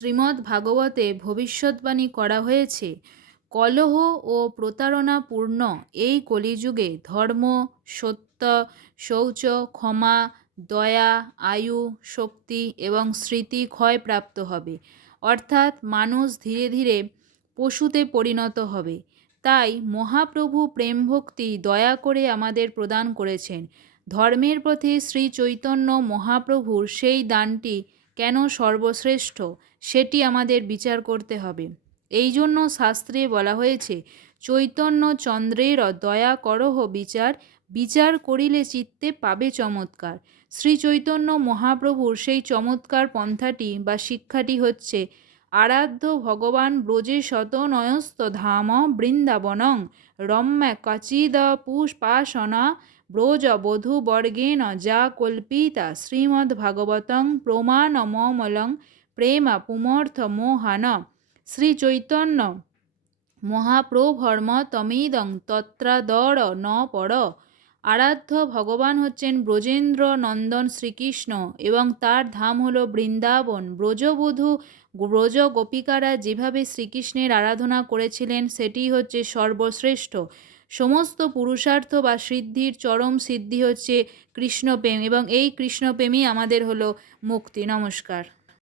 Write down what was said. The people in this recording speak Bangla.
শ্রীমদ্ ভাগবতে ভবিষ্যৎবাণী করা হয়েছে, কলহ ও প্রতারণাপূর্ণ এই কলিযুগে ধর্ম, সত্য, শৌচ, ক্ষমা, দয়া, আয়ু, শক্তি এবং স্মৃতি ক্ষয়প্রাপ্ত হবে। অর্থাৎ মানুষ ধীরে ধীরে পশুতে পরিণত হবে। তাই মহাপ্রভু প্রেম ভক্তি দয়া করে আমাদের প্রদান করেছেন। ধর্মের পথে শ্রী চৈতন্য মহাপ্রভুর সেই দানটি কেন সর্বশ্রেষ্ঠ? সেটি আমাদের বিচার করতে হবে। এই জন্য শাস্ত্রে বলা হয়েছে, চৈতন্য চন্দ্রের দয়া করহ বিচার বিচার করিলে চিত্তে পাবে চমৎকার। শ্রী চৈতন্য মহাপ্রভুর সেই চমৎকার পন্থাটি বা শিক্ষাটি হচ্ছে আরাধ্য ভগবান ব্রজে শতনয়স্ত ধাম বৃন্দাবনং রম্যা কচিদ পুষ্পাসনা ব্রজ বধূবর্গেণ যা কল্পিতা শ্রীমদ্ভাগবতং প্রমাণমমলং প্রেম পুমর্থ মোহান শ্রীচৈতন্য মহাপ্রভর্ম তমিদং তত্রাদর ন পর আরাধ্য ভগবান হচ্ছেন ব্রজেন্দ্র নন্দন শ্রীকৃষ্ণ এবং তার ধাম হল বৃন্দাবন। ব্রজবধূ ব্রজ গোপিকারা যেভাবে শ্রীকৃষ্ণের আরাধনা করেছিলেন, সেটি হচ্ছে সর্বশ্রেষ্ঠ। সমস্ত পুরুষার্থ বা সিদ্ধির চরম সিদ্ধি হচ্ছে কৃষ্ণপ্রেম এবং এই কৃষ্ণপ্রেমই আমাদের হলো মুক্তি। নমস্কার।